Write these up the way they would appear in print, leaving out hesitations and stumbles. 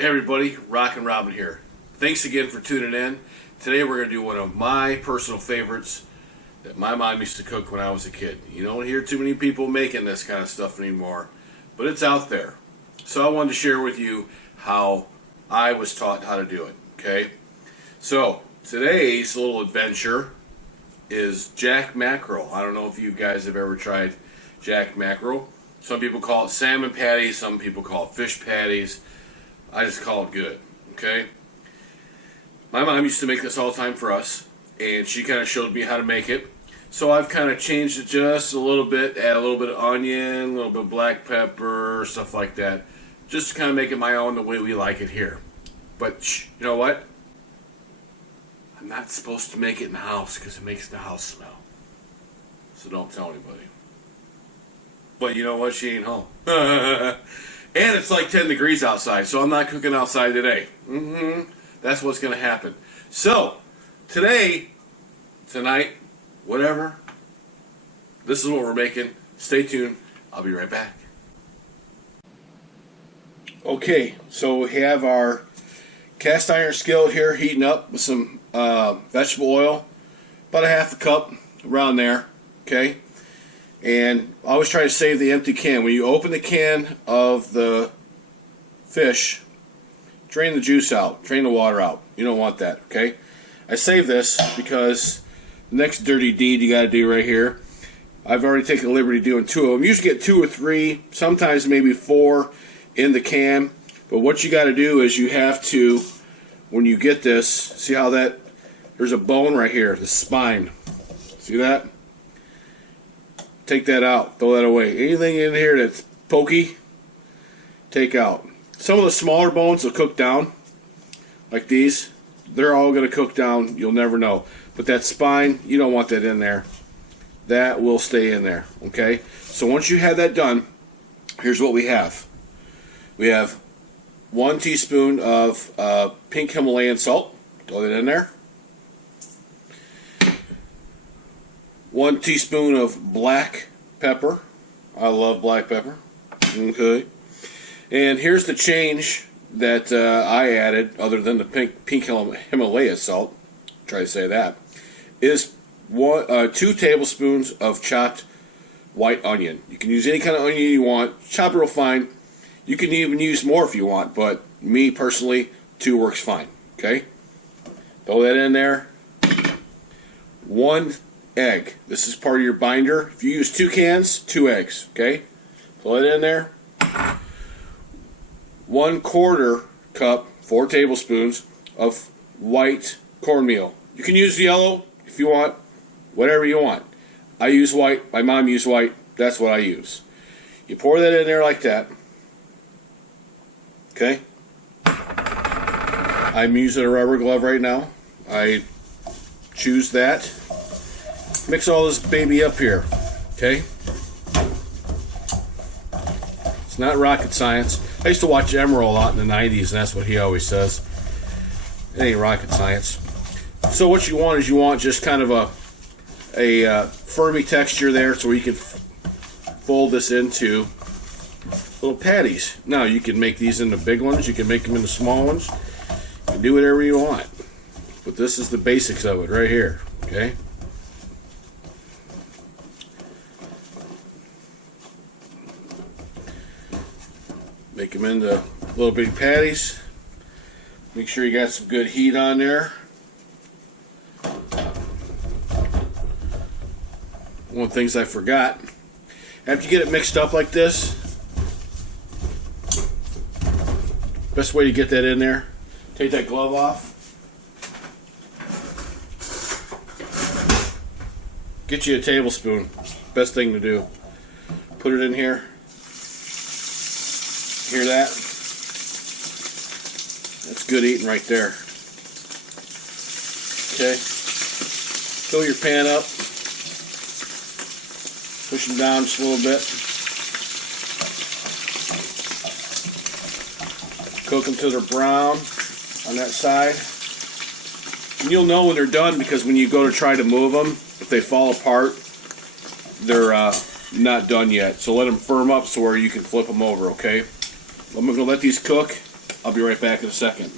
Hey everybody, Rockin Robin here. Thanks again for tuning in. Today we're going to do one of my personal favorites that my mom used to cook when I was a kid. You don't hear too many people making this kind of stuff anymore, but it's out there. So I wanted to share with you how I was taught how to do it, okay? So today's little adventure is Jack Mackerel. I don't know if you guys have ever tried Jack Mackerel. Some people call it salmon patties, some people call it fish patties. I just call it good, okay? My mom used to make this all the time for us, and she kind of showed me how to make it. So I've kind of changed it just a little bit, add a little bit of onion, a little bit of black pepper, stuff like that, just to kind of make it my own the way we like it here. But you know what? I'm not supposed to make it in the house because it makes the house smell. So don't tell anybody. But you know what? She ain't home. And it's like 10 degrees outside, so I'm not cooking outside today. That's what's going to happen. So, tonight, whatever, this is what we're making. Stay tuned. I'll be right back. Okay, so we have our cast iron skillet here heating up with some vegetable oil. About a half a cup, around there. Okay. And I always try to save the empty can. When you open the can of the fish, drain the juice out, drain the water out. You don't want that, okay? I save this because the next dirty deed you got to do right here, I've already taken the liberty of doing two of them. You usually get 2 or 3, sometimes maybe 4 in the can. But what you got to do is you have to, when you get this, see how that, there's a bone right here, the spine. See that? Take that out. Throw that away. Anything in here that's pokey, take out. Some of the smaller bones will cook down, like these. They're all going to cook down. You'll never know. But that spine, you don't want that in there. That will stay in there. Okay? So once you have that done, here's what we have. We have 1 teaspoon of pink Himalayan salt. Throw that in there. 1 teaspoon of black pepper. I love black pepper. Okay. And here's the change that I added, other than the pink Himalaya salt. Try to say that. Is 2 tablespoons of chopped white onion. You can use any kind of onion you want. Chop it real fine. You can even use more if you want, but me personally, 2 works fine. Okay. Throw that in there. 1 egg. This is part of your binder. If you use 2 cans, 2 eggs. Okay? Throw it in there. 1/4 cup, 4 tablespoons of white cornmeal. You can use yellow if you want, whatever you want. I use white. My mom used white. That's what I use. You pour that in there like that. Okay? I'm using a rubber glove right now. I choose that. Mix all this baby up here, okay? It's not rocket science. I used to watch Emerald a lot in the 90s, and that's what he always says. It ain't rocket science. So what you want is you want just kind of a firmy texture there, so you can fold this into little patties. Now you can make these into big ones. You can make them into small ones. You can do whatever you want. But this is the basics of it right here, okay? Make them into little bitty patties. Make sure you got some good heat on there. One of the things I forgot, after you get it mixed up like this, best way to get that in there, take that glove off. Get you a tablespoon. Best thing to do. Put it in here. Hear that? That's good eating right there. Okay. Fill your pan up. Push them down just a little bit. Cook them till they're brown on that side. And you'll know when they're done because when you go to try to move them, if they fall apart, they're not done yet. So let them firm up so where you can flip them over, okay? I'm going to let these cook I'll be right back in a second.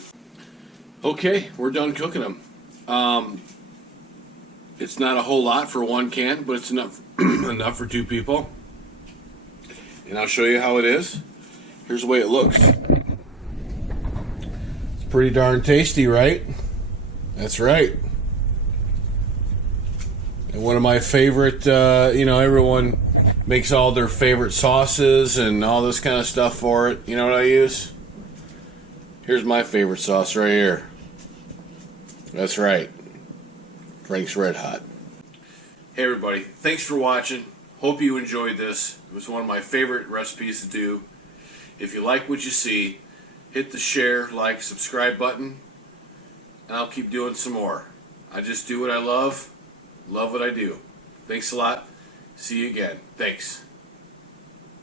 Okay, we're done cooking them. It's not a whole lot for one can, but it's enough enough for 2 people. And I'll show you how it is. Here's the way it looks. It's pretty darn tasty, right? That's right. And one of my favorite, everyone makes all their favorite sauces and all this kind of stuff for it. You know what I use? Here's my favorite sauce right here. That's right. Frank's Red Hot. Hey everybody, thanks for watching. Hope you enjoyed this. It was one of my favorite recipes to do. If you like what you see, hit the share, like, subscribe button, and I'll keep doing some more. I just do what I love what I do. Thanks a lot. See you again. Thanks.